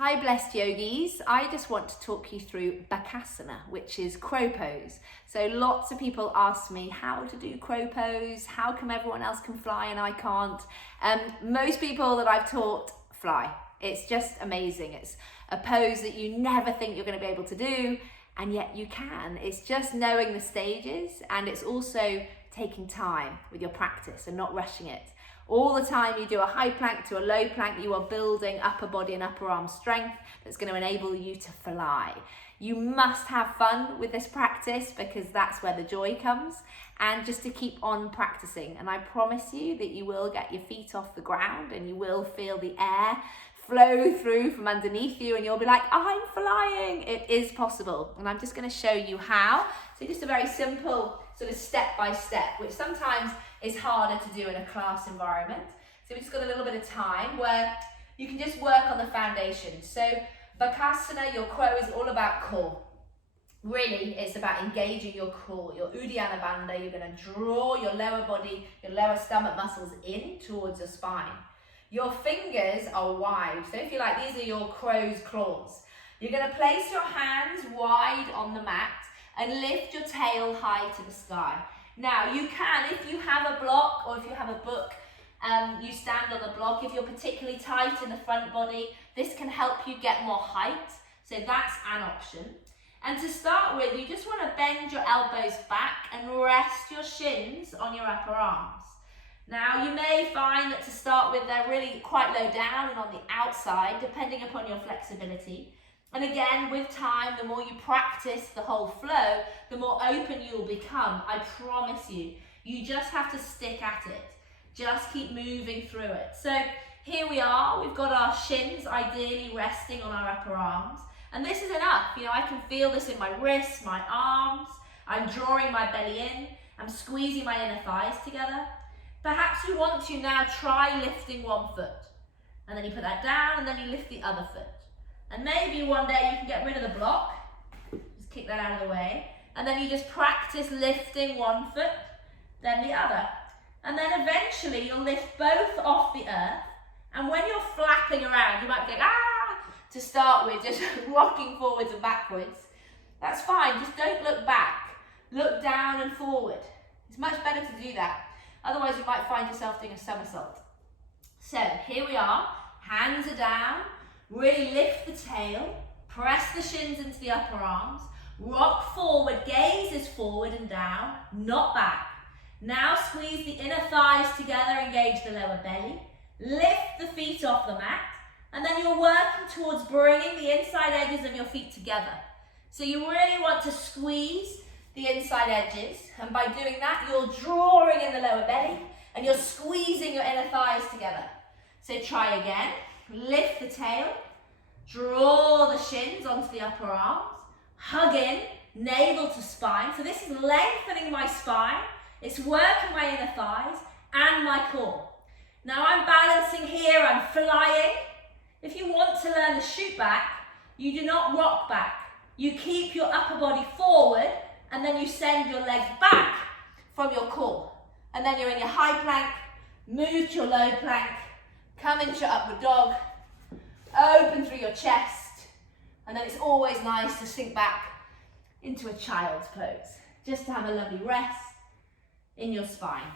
Hi Blessed Yogis, I just want to talk you through Bakasana, which is crow pose. So lots of people ask me how to do crow pose, how come everyone else can fly and I can't? Most people that I've taught fly. It's just amazing. It's a pose that you never think you're going to be able to do, and yet you can. It's just knowing the stages, and it's also taking time with your practice and not rushing it. All the time you do a high plank to a low plank, you are building upper body and upper arm strength that's going to enable you to fly. You must have fun with this practice because that's where the joy comes, and just to keep on practicing. And I promise you that you will get your feet off the ground and you will feel the air flow through from underneath you and you'll be like, I'm flying. It is possible. And I'm just going to show you how. So just a very simple sort of step by step, which sometimes is harder to do in a class environment. So we've just got a little bit of time where you can just work on the foundation. So Bakasana, your crow, is all about core. Really, it's about engaging your core, your Uddiyana Bandha. You're going to draw your lower body, your lower stomach muscles in towards your spine. Your fingers are wide. So if you like, these are your crow's claws. You're going to place your hands wide on the mat and lift your tail high to the sky. Now you can, if you have a block or if you have a book, you stand on the block. If you're particularly tight in the front body, this can help you get more height. So that's an option. And to start with, you just want to bend your elbows back and rest your shins on your upper arms. Now you may find that to start with, they're really quite low down and on the outside, depending upon your flexibility. And again, with time, the more you practice the whole flow, the more open you'll become. I promise you. You just have to stick at it. Just keep moving through it. So here we are. We've got our shins ideally resting on our upper arms. And this is enough. You know, I can feel this in my wrists, my arms. I'm drawing my belly in. I'm squeezing my inner thighs together. Perhaps you want to now try lifting one foot. And then you put that down and then you lift the other foot. And maybe one day you can get rid of the block, just kick that out of the way, and then you just practice lifting one foot, then the other. And then eventually you'll lift both off the earth, and when you're flapping around, you might go, to start with, just rocking forwards and backwards. That's fine, just don't look back. Look down and forward. It's much better to do that. Otherwise you might find yourself doing a somersault. So here we are, hands are down. Really lift the tail, press the shins into the upper arms, rock forward, gaze is forward and down, not back. Now squeeze the inner thighs together, engage the lower belly, lift the feet off the mat, and then you're working towards bringing the inside edges of your feet together. So you really want to squeeze the inside edges, and by doing that, you're drawing in the lower belly, and you're squeezing your inner thighs together. So try again. Lift the tail, draw the shins onto the upper arms, hug in, navel to spine. So this is lengthening my spine, it's working my inner thighs and my core. Now I'm balancing here, I'm flying. If you want to learn the shoot back, you do not rock back. You keep your upper body forward and then you send your legs back from your core. And then you're in your high plank, move to your low plank, come into your upward dog, open through your chest, and then it's always nice to sink back into a child's pose, just to have a lovely rest in your spine.